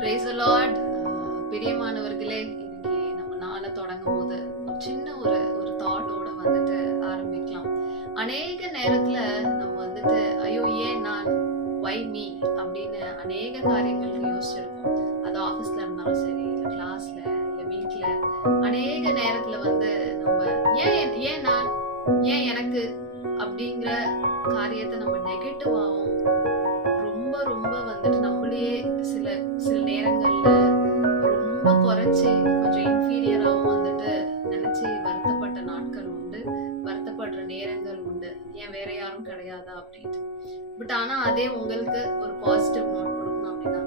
Praise the Lord. பிரியமானவர்களே, இன்னைக்கு நம்ம நாளை தொடங்கும் போது ஒரு சின்ன ஒரு தாட்டோட வந்துட்டு ஆரம்பிக்கலாம். அநேக நேரத்துல நம்ம வந்துட்டு ஐயோ ஏன் நான், வை மீ அப்படின்னு அநேக காரியங்களுக்கு யோசிச்சிருக்கோம். அது ஆஃபீஸ்ல இருந்தாலும் சரி, இல்லை கிளாஸ்ல, இல்லை வீட்டுல. அநேக நேரத்துல வந்து நம்ம ஏன் நான், ஏன் எனக்கு அப்படிங்கிற காரியத்தை நம்ம நெகட்டிவாகவும் ரொம்ப ரொம்ப வந்துட்டு நம்மளே சில நேரங்கள்ல ரொம்ப குறைச்சி கொஞ்சம் இன்ஃபீரியராகவும் வந்துட்டு நினைச்சு வருத்தப்பட்ட நாட்கள் உண்டு, வருத்தப்படுற நேரங்கள் உண்டு. ஏன் வேற யாரும் கிடையாதா அப்படின்ட்டு. பட் ஆனா அதே உங்களுக்கு ஒரு பாசிட்டிவ் நோட் கொடுக்கணும் அப்படின்னா,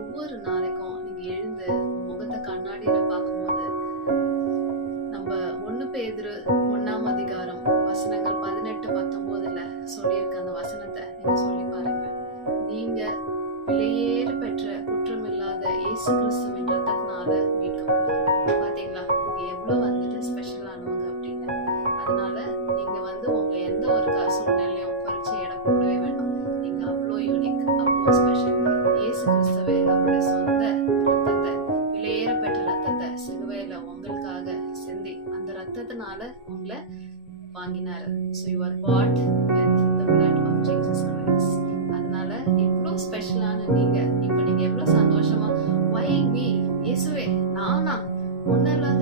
ஒவ்வொரு நாளைக்கும் நீங்க எழுந்து முகத்தை கண்ணாடியில பார்க்கும்போது நம்ம 1 பேதுரு 1ஆம் அதிகாரம் வசனங்கள் 18-19 சொல்லியிருக்க அந்த வசனத்தை நீங்க சொல்லி பாருங்க. நீங்க விலையேற பெற்ற குற்றமில்லாத இயேசு கிறிஸ்துவின் ரத்தத்தினால மீட்கப்பட்டீங்க. பாத்தீங்களா, நீங்க எவ்வளவு வந்துட்டு ஸ்பெஷலானவங்க அப்படின்னு. அதனால நீங்க வந்து உங்க எந்த ஒரு சூழ்நிலையும் பறிச்சு எடை போடவே வேண்டாம். நீங்க அவ்வளோ யூனிக், அவ்வளோ ஸ்பெஷல். இயேசு கிறிஸ்துவே அவருடைய சொந்த ரத்தத்தை, விலையேற பெற்ற ரத்தத்தை சிலுவையில உங்களுக்காக சிந்தி அந்த ரத்தத்தினால உங்களை வாங்கினாரு. So you are bought with the blood of Jesus Christ. அதனால இவ்வளோ ஸ்பெஷலான நீங்க எவ்வளவு சந்தோஷமா, why me, இயேசுவே நானா, ஒன்னெல்லாம்